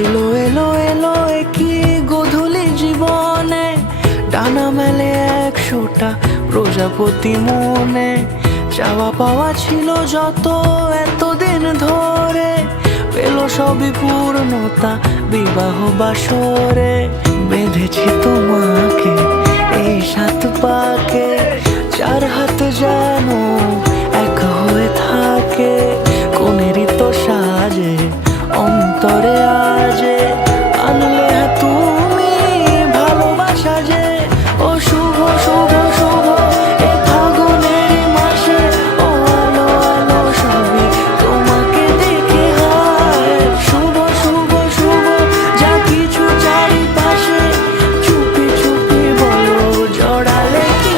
এলো এলো এলো কি গধূলি জীবনে, ডানা মেলে 100টা প্রজাপতি মনে। চাওয়া পাওয়া ছিল যত এতদিন ধরে, পেল সবই পূর্ণতা বিবাহ বাসরে। বেঁধেছি তোমাকে এই 7 পাকে, 4 হাত যেন এক হয়ে থাকে। কোনেরই তো সাজে অন্তরে আজে, আনলে তুমি ভালোবাসা যে। ও শুভ শুভ শুভ এ ফাগুনের মাসে, ও আলো আলো সবই তোমাকে দেখে হয়। শুভ শুভ শুভ যা কিছু চারিপাশে, চুপি চুপি বলো জড়ালে কি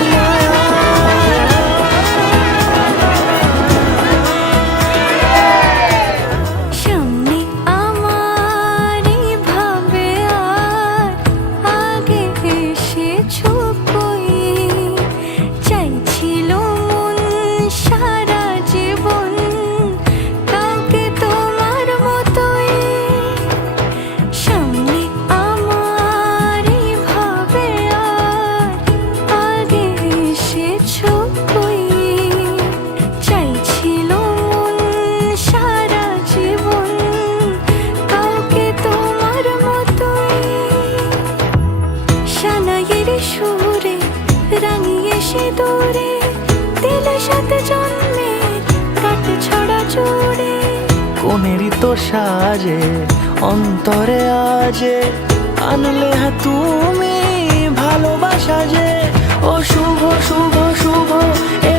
সামনে আমার ভাবে আর আগে এসেছো কই, চাইছিল মন সারা জীবন কাউকে তোমার মতোই। সামনে আমার ভাবে আর আগে এসেছো কই, চাইছিল মন সারা জীবন কাউকে তোমার মতোই। সানাইয়ের সুরে রাঙিয়ে সে দূরে, দিলে 7 জন্মের কাট ছড়া জোড়ে। কোনেরই তো সাজে অন্তরে আজে, আনলে তুমি ভালোবাসা যে। ও শুভ শুভ শুভ এ